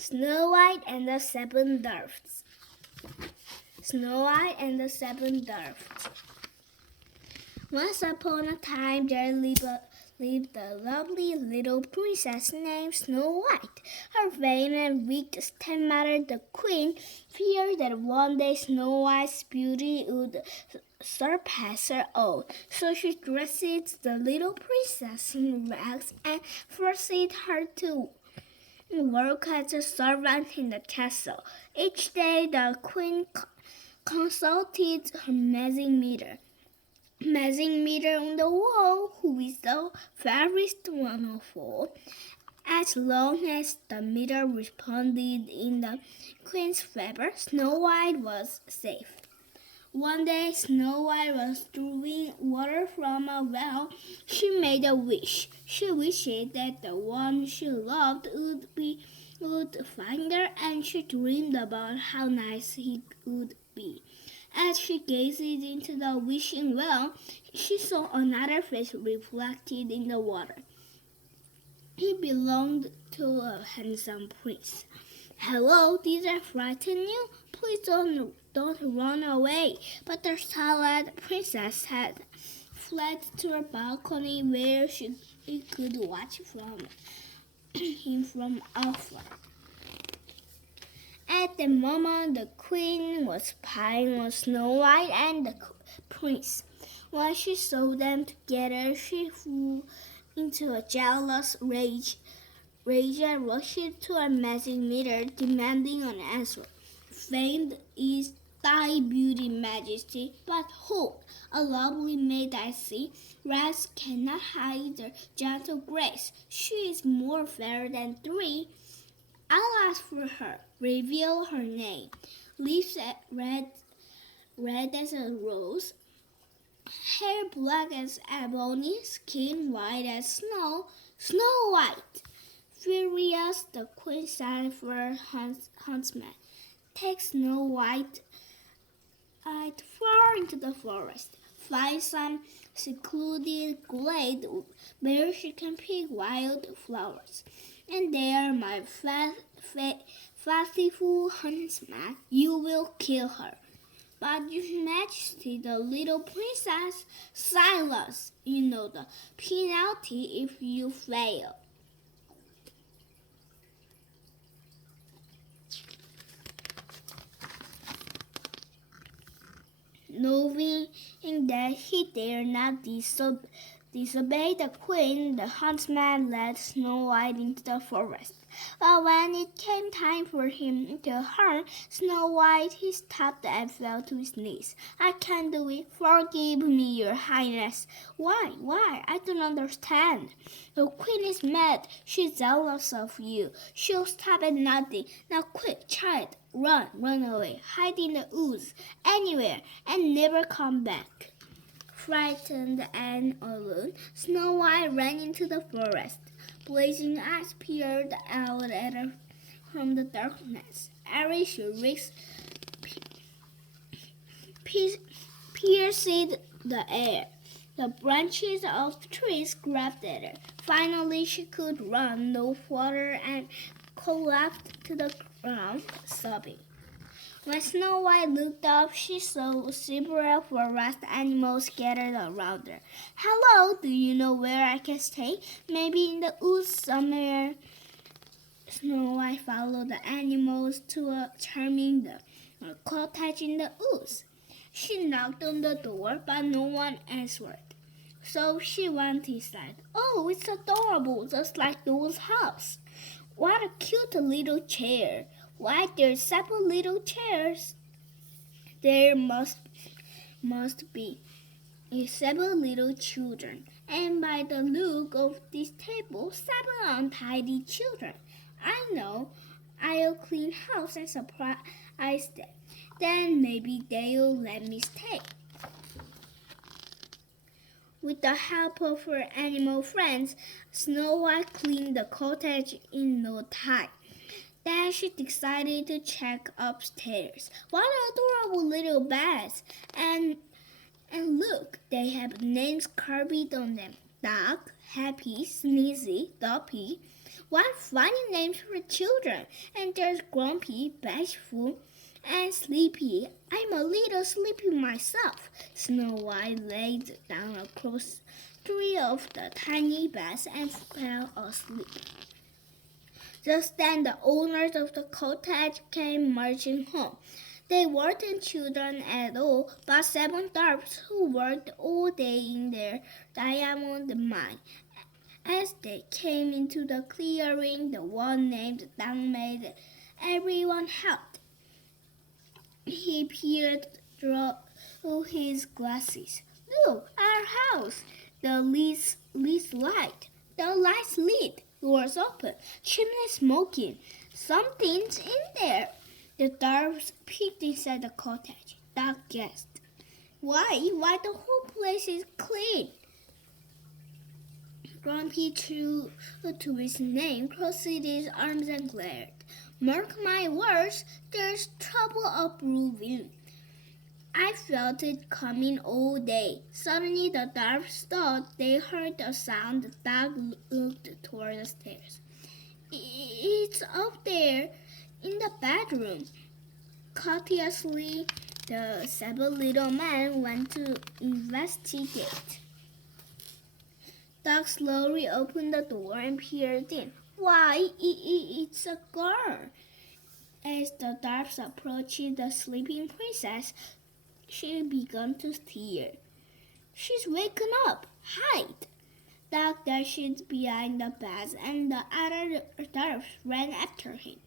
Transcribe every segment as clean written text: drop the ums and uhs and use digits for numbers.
Snow White and the Seven Dwarfs. Snow White and the Seven Dwarfs. Once upon a time there lived a lovely little princess named Snow White. Her vain and wicked stepmother, the queen, feared that one day Snow White's beauty would surpass her own. So she dressed the little princess in rags and forced her to work as a servant in the castle. Each day the queen consulted her magic meter on the wall, who is the fairest one of all. As long as the meter responded in the queen's favor, Snow White was safe. One day Snow White was drawing water from a well. She made a wish. She wished that the one she loved would find her, and she dreamed about how nice he would be. As she gazed into the wishing well, she saw another face reflected in the water. He belonged to a handsome prince. "Hello, did I frighten you? Please don't run away." But the startled princess had fled to a balcony where she could watch him from afar. At the moment, the queen was spying on Snow White and the prince. When she saw them together, she flew into a jealous rage. Raja rushed to her magic meter, demanding an answer. "Famed is thy beauty, Majesty, but hold, a lovely maid I see. Rags cannot hide her gentle grace. She is more fair than three. I'll ask for her. Reveal her name. Lips red as a rose, hair black as ebony, skin white as snow. Snow White!" Furious, the queen sent for her huntsman. "Take Snow White far into the forest. Find some secluded glade where she can pick wild flowers. And there, my faithful huntsman, you will kill her." "But, Your Majesty, the little princess—" "Silence! You know the penalty if you fail." Knowing that he dare not disobey the queen, the huntsman led Snow White into the forest. But when it came time for him to hunt Snow White, he stopped and fell to his knees. "I can't do it. Forgive me, Your Highness." Why? I don't understand." "The queen is mad. She's jealous of you. She'll stop at nothing. Now quick, child, run away. Hide in the woods, anywhere, and never come back." Frightened and alone, Snow White ran into the forest. Blazing eyes peered out at her from the darkness. Airy shrieks pierced the air. The branches of trees grabbed at her. Finally, she could run no further and collapsed to the ground, sobbing. When Snow White looked up, she saw several forest animals gathered around her. "Hello, do you know where I can stay? Maybe in the woods somewhere." Snow White followed the animals to a charming cottage in the woods. She knocked on the door, but no one answered. So she went inside. "Oh, it's adorable, just like Doll's house. What a cute little chair. Why, there's several little chairs. There must be several little children, and by the look of this table, seven untidy children. I know. I'll clean house and surprise them. Then maybe they'll let me stay." With the help of her animal friends, Snow White cleaned the cottage in no time. Then she decided to check upstairs. What adorable little beds! And look, they have names carved on them. Duck, Happy, Sneezy, Duppy. What funny names for children! And there's Grumpy, bashful, and Sleepy. I'm a little sleepy myself. Snow White laid down across three of the tiny beds and fell asleep. Just then the owners of the cottage came marching home. They weren't children at all, but 7 dwarfs who worked all day in their diamond mine. As they came into the clearing, the one named Dang made everyone halt. He peered through his glasses. Look, our house! The least light. The lights lit. Doors open. Chimney smoking. Something's in there. The dwarfs peeked inside the cottage. Doug gasped. Why? Why the whole place is clean? Grumpy threw to his name, crossed his arms and glared. Mark my words, there's trouble brewing. I felt it coming all day. Suddenly the dwarfs thought they heard a sound. Doug looked toward the stairs. It's up there in the bedroom. Courteously, the 7 little men went to investigate. Doug slowly opened the door and peered in. Why, it's a girl. As the dwarfs approached the sleeping princess, she began to stir. She's waken up. Hide! Doug dashed behind the beds, and the other dwarfs ran after him.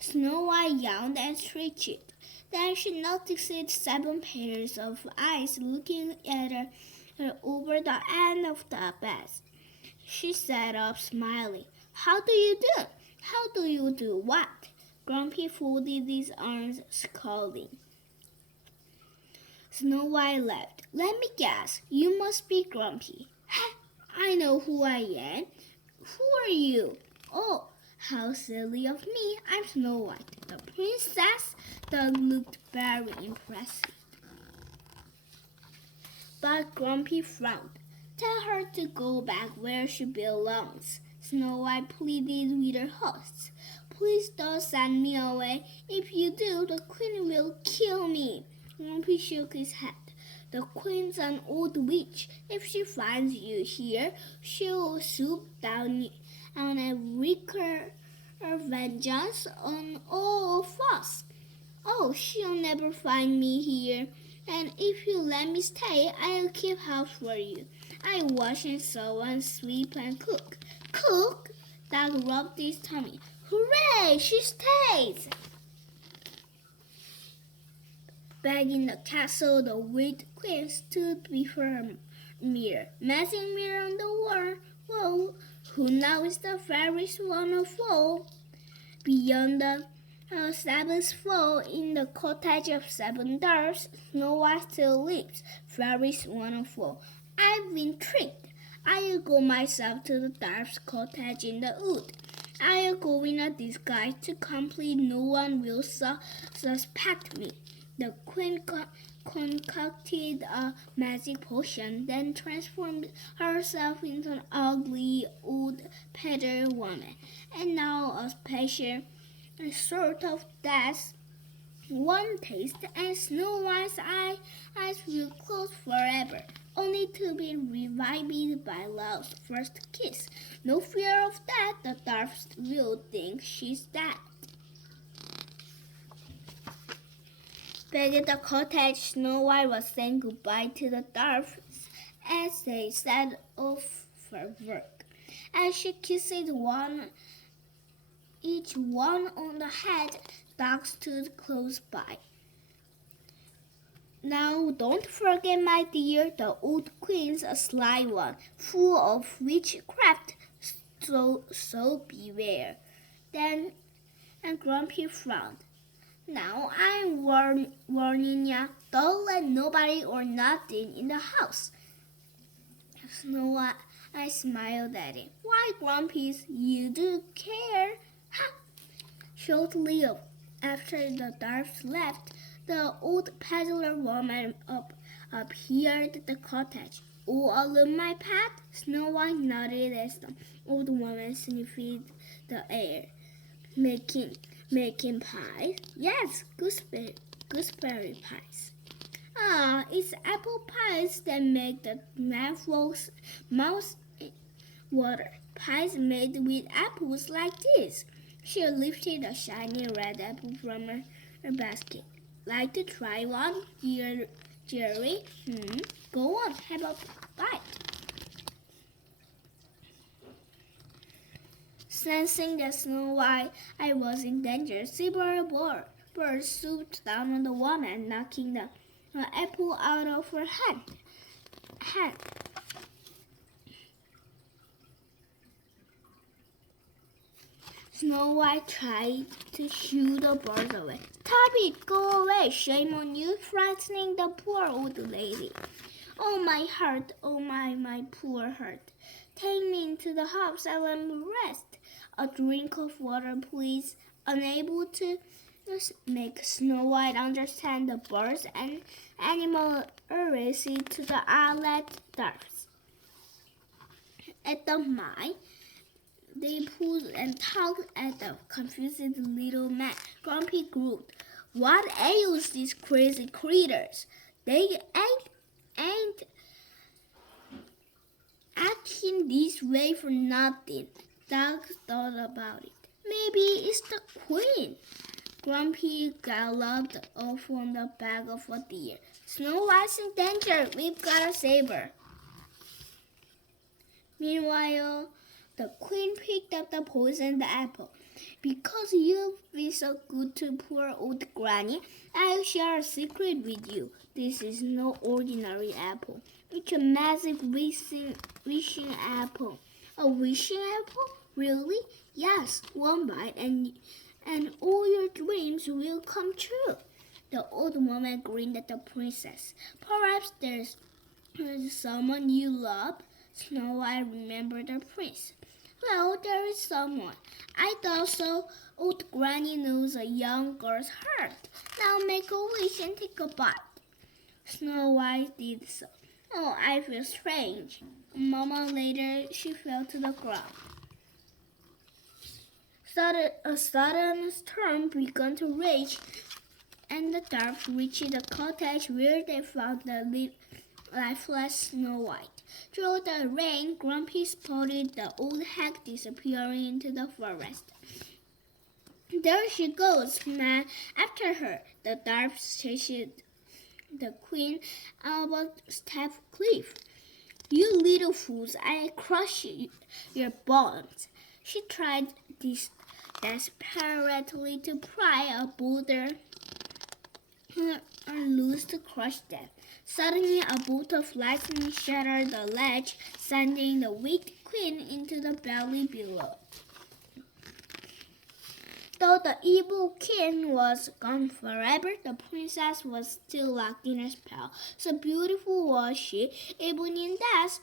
Snow White yawned and stretched. Then she noticed 7 pairs of eyes looking at her over the end of the bed. She sat up, smiling. How do you do? How do you do what? Grumpy folded his arms, scolding. Snow White laughed. Let me guess, you must be Grumpy. I know who I am. Who are you? Oh, how silly of me. I'm Snow White, the princess. Doug looked very impressive. But Grumpy frowned. Tell her to go back where she belongs. Snow White pleaded with her hosts. Please don't send me away. If you do, the queen will kill me. Grumpy shook his head. The queen's an old witch. If she finds you here, she'll swoop down and wreak her vengeance on all of us. Oh, she'll never find me here. And if you let me stay, I'll keep house for you. I wash and sew and sweep and cook. Cook? Doug rubbed his tummy. Hooray! She stays! Back in the castle, the Witch Queen stood before her mirror. Magic mirror on the wall. Who now is the fairest one of all? Beyond the 7th floor, in the cottage of 7 dwarfs, Snow White still lives, fairest one of all. I've been tricked. I'll go myself to the dwarf's cottage in the wood. I'll go in a disguise to complete no one will suspect me. The queen concocted a magic potion, then transformed herself into an ugly old peasant woman, and now a special sort of death. One taste, and Snow White's eyes will close forever, only to be revived by love's first kiss. No fear of that, the dwarfs will think she's dead. Back at the cottage, Snow White was saying goodbye to the dwarfs as they set off for work. As she kissed each one on the head, Doug stood close by. Now, don't forget, my dear, the old queen's a sly one, full of witchcraft, so beware. Then, and Grumpy frowned. Now I'm warning ya, don't let nobody or nothing in the house. Snow White, I smiled at him. Why, Grumpy, you do care? Ha! Shortly after the dwarfs left, the old peddler woman appeared at the cottage. All alone, my pet? Snow White nodded as the old woman sniffed the air, making pies. Yes, gooseberry pies. Ah, it's apple pies that make the mouth water. Pies made with apples like this. She lifted a shiny red apple from her basket. Like to try one, Jerry? Go on, have a bite. Sensing that Snow White was in danger, Silver Bird swooped down on the woman, knocking the apple out of her hand. Snow White tried to shoo the birds away. Stop it! Go away! Shame on you, frightening the poor old lady. Oh, my heart! Oh, my poor heart! Take me into the house and let me rest. A drink of water, please. Unable to make Snow White understand the birds and animal race to the outlet dwarfs. At the mine, they pulled and tugged at the confused little man. Grumpy growled, "What ails these crazy critters? They ain't acting this way for nothing." Doug thought about it. Maybe it's the queen. Grumpy galloped off on the back of a deer. Snow White's in danger. We've got to save her. Meanwhile, the queen picked up the poisoned apple. Because you've been so good to poor old Granny, I'll share a secret with you. This is no ordinary apple. It's a massive wishing apple. A wishing apple? Really? Yes, one bite and all your dreams will come true. The old woman grinned at the princess. Perhaps there's someone you love. Snow White remembered the prince. Well, there is someone. I thought so. Old Granny knows a young girl's heart. Now make a wish and take a bite. Snow White did so. Oh, I feel strange. A moment later, she fell to the ground. A sudden storm began to rage, and the dwarfs reached the cottage where they found the lifeless Snow White. Through the rain, Grumpy spotted the old hag disappearing into the forest. There she goes, man! After her! The dwarfs chased the queen up a steep cliff. You little fools, I'll crush your bones. She tried desperately to pry a boulder loose to crush them. Suddenly, a bolt of lightning shattered the ledge, sending the weak queen into the valley below. Though the evil king was gone forever, the princess was still locked in a spell. So beautiful was she, even in death,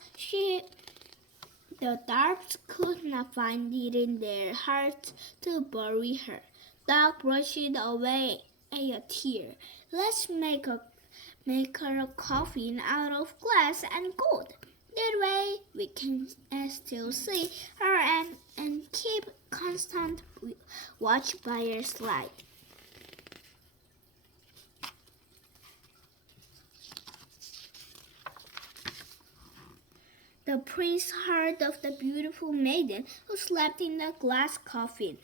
the dwarfs could not find it in their hearts to bury her. Dog brushed away a tear. Let's make her a coffin out of glass and gold. That way we can still see her and keep constant watch by her side. The prince heard of the beautiful maiden who slept in the glass coffin.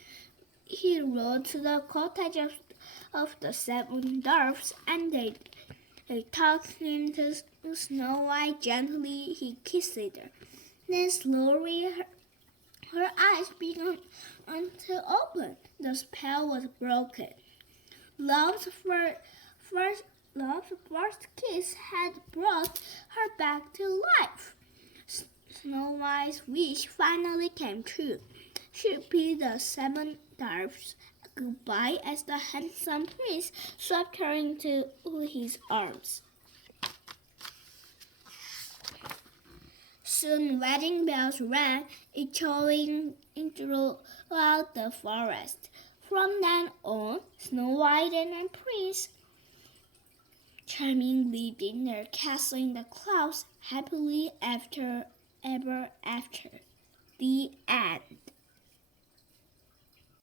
He rode to the cottage of the 7 dwarfs, and they tucked him to Snow White. Gently he kissed her. Then slowly her eyes began to open. The spell was broken. Love's first kiss had brought her back to life. Snow White's wish finally came true. She bid the 7 dwarfs goodbye as the handsome prince swept her into his arms. Soon wedding bells rang, echoing throughout the forest. From then on, Snow White and her prince Charming lived in their castle in the clouds happily ever after. The end.